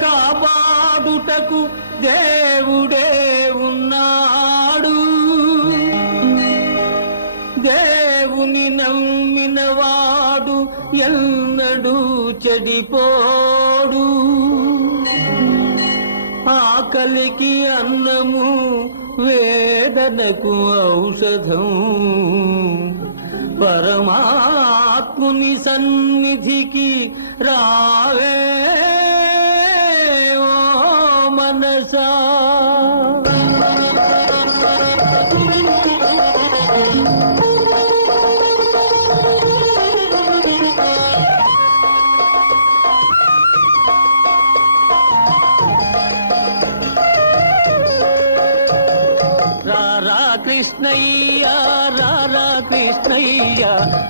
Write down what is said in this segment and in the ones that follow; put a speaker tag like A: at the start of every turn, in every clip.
A: కాపాడుటకు దేవుడే ఉన్నాడు. దేవుని నమ్మినవాడు ఎన్నడూ చెడిపోడు. ఆకలికి అన్నము వేదనకు ఔషధం. పరమాత్ముని సన్నిధికి రావే.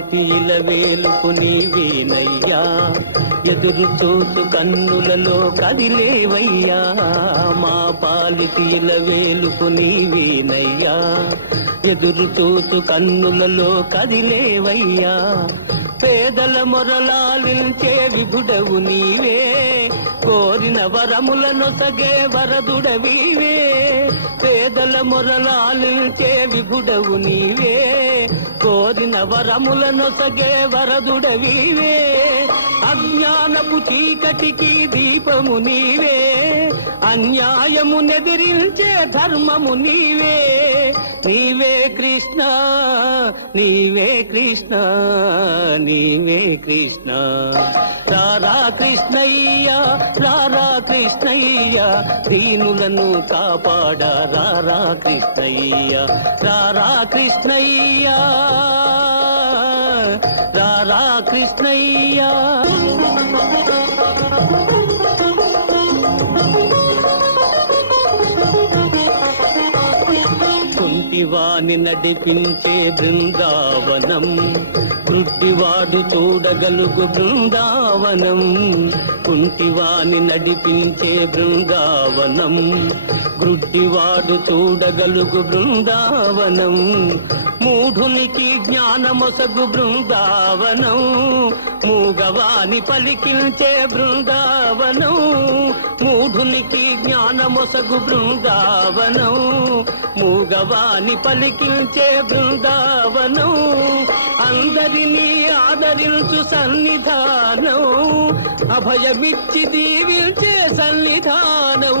A: తీల వేలుపు నీవేనయ్యా. ఎదురు చూసు కన్నులలో కదిలేవయ్యా. మా పాలిటీల వేలుపు నీవేనయ్యా. ఎదురు చూసు కన్నులలో కదిలేవయ్యా. పేదల మొరలాలించే విభుడవు నీవే. కోరిన వరములను సగే వరదుడవీవే. పేదల మొరలాలించే విభుడవు నీవే. కోరిన వరములను సగే వరదుడవీవే. అజ్ఞానపు చీకటికి దీపము నీవే. అన్యాయము నెదిరించే ధర్మము నీవే. నీవే కృష్ణ నీవే కృష్ణ నీవే కృష్ణ. రారా కృష్ణయ్య రారా కృష్ణయ్య దీనులను కాపాడ రారా కృష్ణయ్య. రారా కృష్ణయ్య రారా కృష్ణయ్య. కుంటివాని నడిపించే బృందావనం వృద్ధివాడు చూడగలుగు బృందావనం కుంటివాని నడిపించే బృందావనం వృద్ధివాడు చూడగలుగు బృందావనం మూఢునికి జ్ఞానమొసగు బృందావనం మూగవాని పలికించే బృందావనం మూఢునికి జ్ఞానమొసగు బృందావనం మూగవాని పలికించే బృందావనం. అందరినీ ఆదరించు సన్నిధానం అభయమిచ్చి దీవించే సన్నిధానం.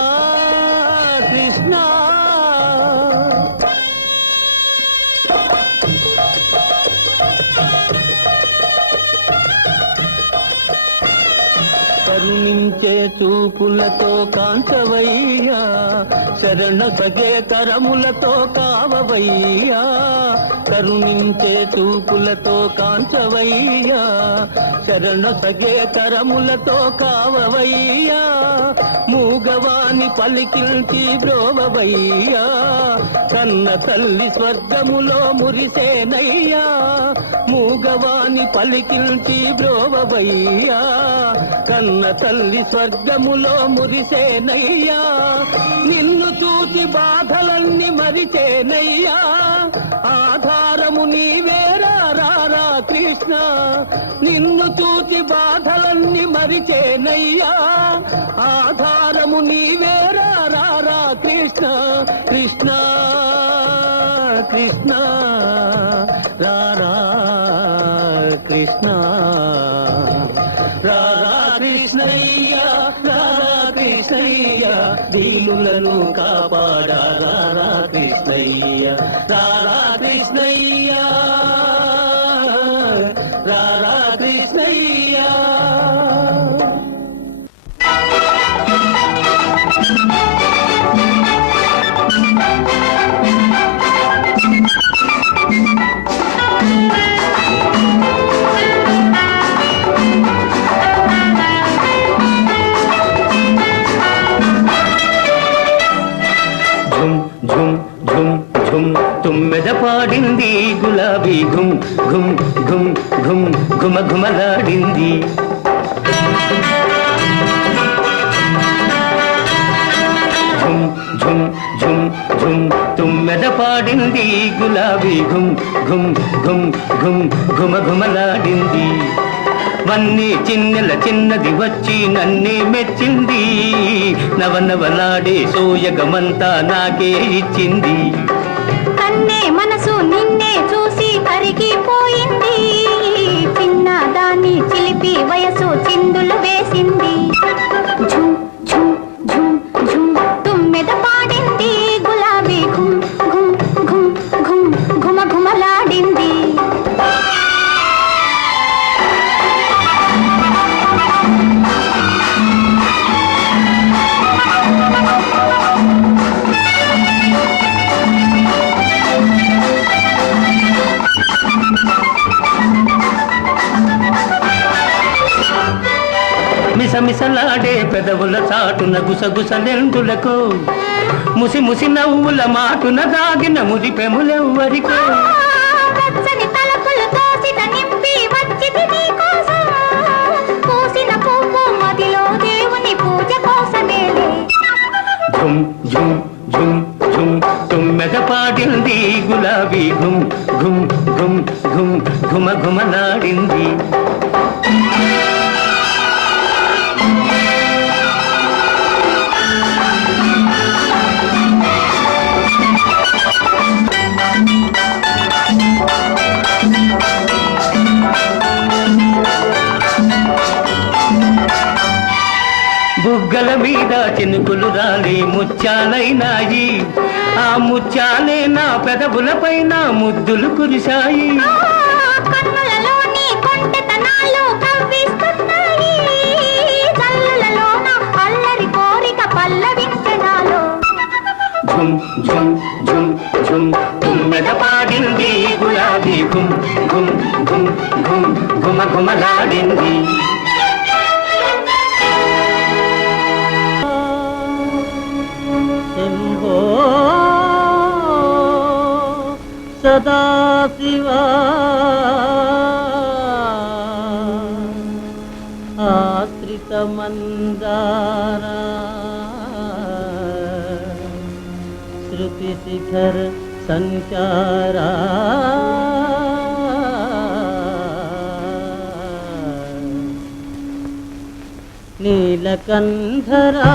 A: కరుణించే చూపులతో కాంతవయ్యా శరణ సగే కరములతో కావవయ్యా. కరుణించే చూపులతో కాంచవయ్యా. శరణ సగే కరములతో కావవయ్యా. మూగవాణి పలికించి బ్రోవవయ్యా కన్న తల్లి స్వర్గములో మురిసేనయ్యా. మూగవాణి పలికించి బ్రోవవయ్యా కన్న తల్లి స్వర్గములో మురిసేనయ్యా. నిన్ను చూచి బాధలన్నీ మరిచేనయ్యా. ఆధారము నీవేరా రారా కృష్ణ. నిన్ను చూచి బాధలన్నీ మరిచేనయ్యా. ఆధారము నీవేరా రారా కృష్ణ. కృష్ణ కృష్ణ రారా కృష్ణ. రారా కృష్ణయ్య రారా కృష్ణయ్య దీనులను కాపాడా రారా కృష్ణయ్య రారా కృష్ణయ్యా రారా ఝుమ్ ఝుమ్ ఝుమ్ ఝుమ్. తుమ్మెద పాడింది గులాబీ ఘుమ్ ఘుమ్ ఘుమ్ ఘుమ్ ఘుమ ఘుమలాడింది. ఝుమ్ ఝుమ్ ఝుమ్ ఝుమ్. తుమ్మెద పాడింది గులాబీ ఘుమ్ ఘుమ్ ఘుమ్ ఘుమ్ ఘుమ ఘుమలాడింది. వన్నీ చిన్నెల చిన్నది వచ్చి నన్నే మెచ్చింది. నవనవలాడే సోయగమంతా నాకే ఇచ్చింది.
B: మనసు నిన్నే చూ
A: మిసమిసలాడే పెదవుల చాటున గుసగుసలెందులకు ముసి ముసి నవ్వుల మాటున దాగిన
B: పూజ కోసమేలే.
A: ఝుమ్ ఝుమ్ ఝుమ్ ఝుమ్ తుమ్మెద పాడింది గులాబీ ఘుమ్ ఘుమ్ ఘుమ్ ఘుమ్ ఘుమ ఘుమలాడింది ముత్యాలైనాయి. ఆ ముత్యాలే నా పెదవుల పైన ముద్దులు కురిశాయి. ఝుమ్ ఝుమ్ ఝుమ్ ఝుమ్ తుమ్మెద పాడింది గులాబీ ఘుమ్ ఘుమ్ ఘుమ్ ఘుమ్ ఘుమ ఘుమలాడింది. సదాశివా ఆశ్రితమందారా శృతిశిఖర సంచారా. నీలకంధరా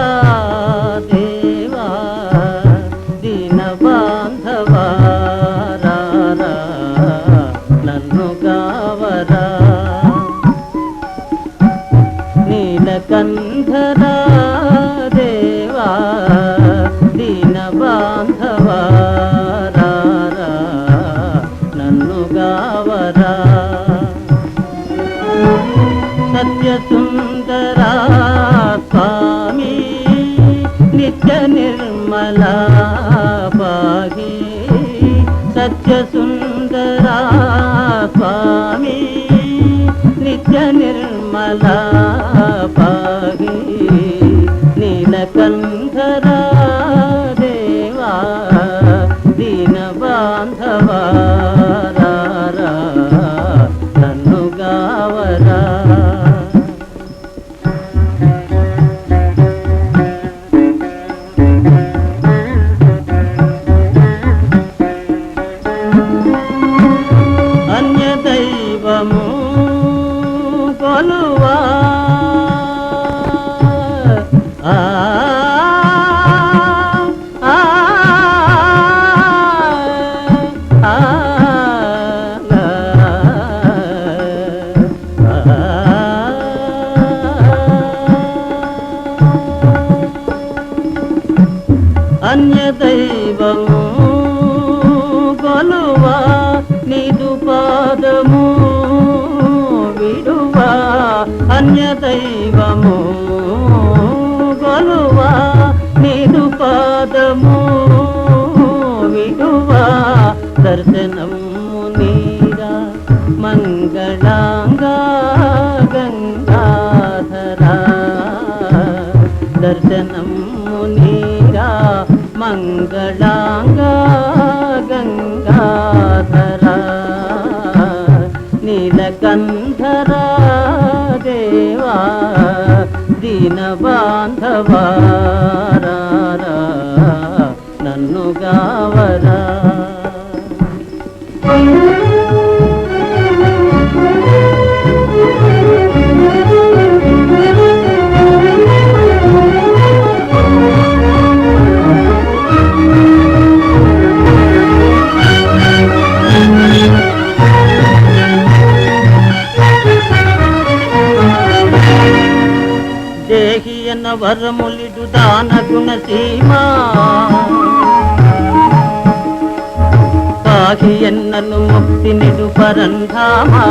A: నిత్య నిర్మలా పాహి సత్యసుందరా స్వామి నిత్య నిర్మలా దీన బాంధవారా నన్నుగా వరములిడు దాన గుణ సీమా. పాహి ఎన్నను ముక్తి నిడు పరంధామా.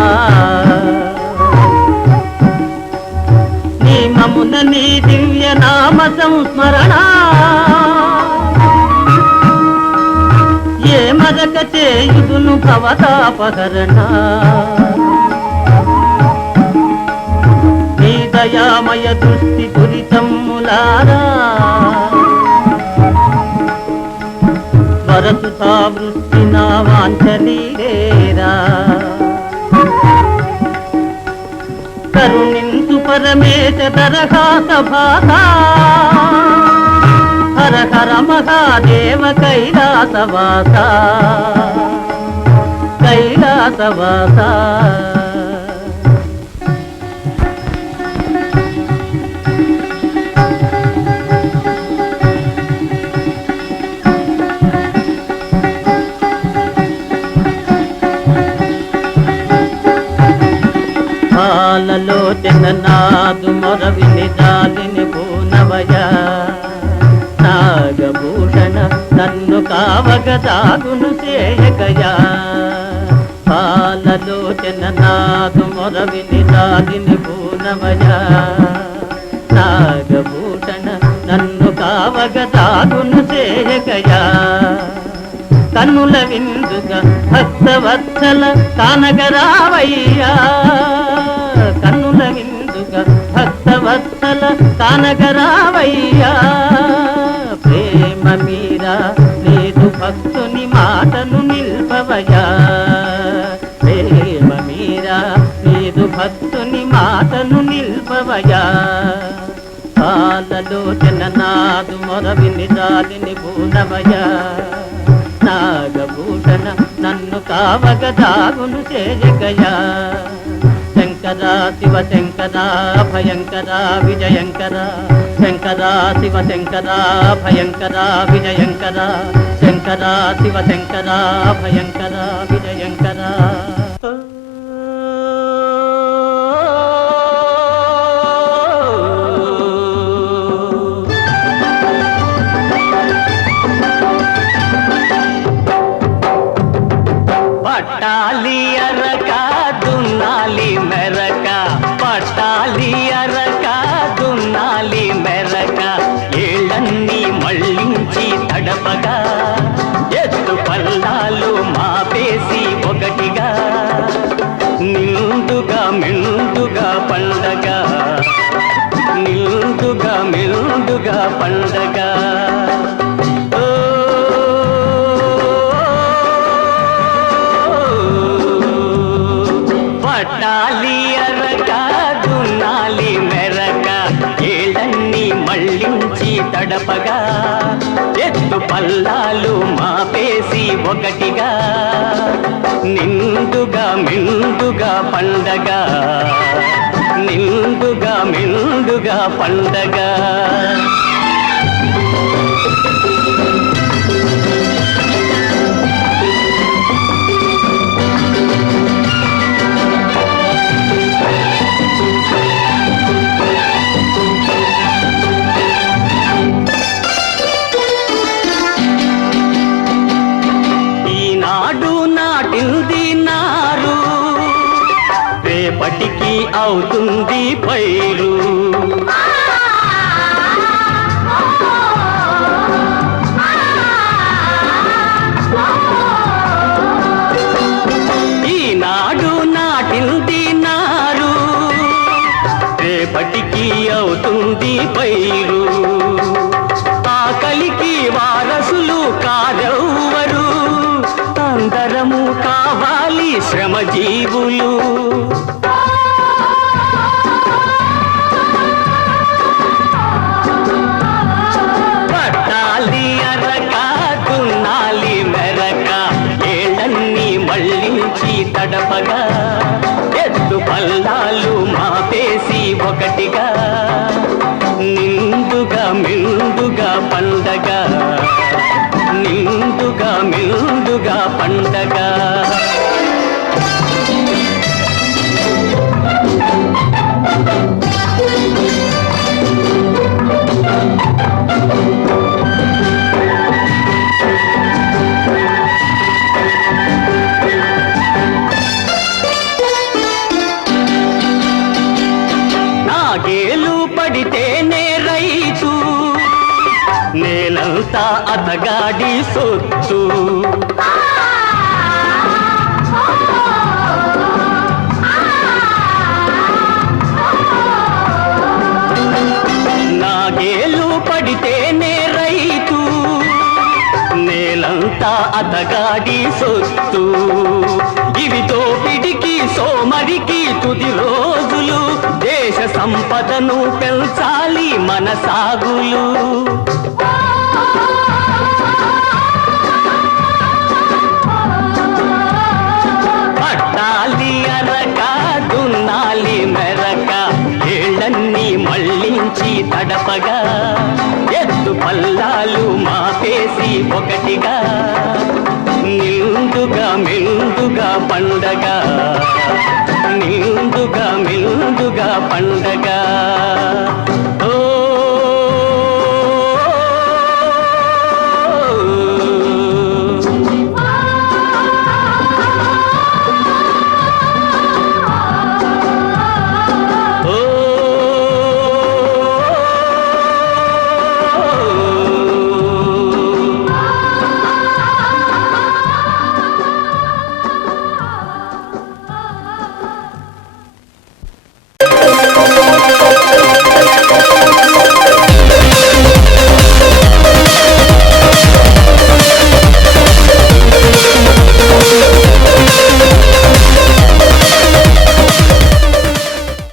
A: నియమమున నీ దివ్య నామ సంస్మరణ. ఏ మరక చేయుదును భవతాపహరణ మాయామయ దయామయ దృష్టి దురితమ్ములారా వరసుతా వృష్టి నా వాంఛనీరేరా కరుణింతు పరమేశ దరహాస భాస హర హర మహాదేవ కైలాసవాస. కైలాసవాస. పాలలో నాదు మొరవిని పూనవయ నాగభూషణ నన్ను కావగ దాగును చేయకయా పాలలో నాదు మొరవిని పూనవయ నాగభూషణ నన్ను కావగ దాగును కన్నుల విందుగా భక్తవత్సల కానగరావయ్యా. భక్తవత్సల కానగరావయ్యా. ప్రేమ మీరా లేదు భక్తుని మాటను నిల్పవయా ప్రేమ మీరా లేదు భక్తుని మాటను నిల్పవయా పాలలో జననాదు మొరవిని దాలిని భూనవయా నాగభూషణ నన్ను కావగ దాగును చేయగయా శంకర శివ శంకర భయంకర విజయంకర. శంకర శివ శంకర భయంకర విజయంకర. శంకర శివ శంకర భయంకర విజయంకర. పల్లాలు మాపేసి ఒకటిగా నిండుగా మిండుగా పండగ నిండుగా మిండుగా పండగ. ఎత్తు పడితేనే రైతు. నేలంతా అతగాడి సొత్తు. నాగేలు పడితేనే రైతు. నేలంతా అతగాడి సొత్తు. ఇవి తోపిడికి సోమరికి తుది రోజులు. సంపదను పెంచాలి మన సాగులు. పట్టాలి అనక దున్నాలి మెరక ఏళ్ళన్నీ మళ్ళించి తడపగా ఎత్తు పల్లాలు మాపేసి ఒకటిగా.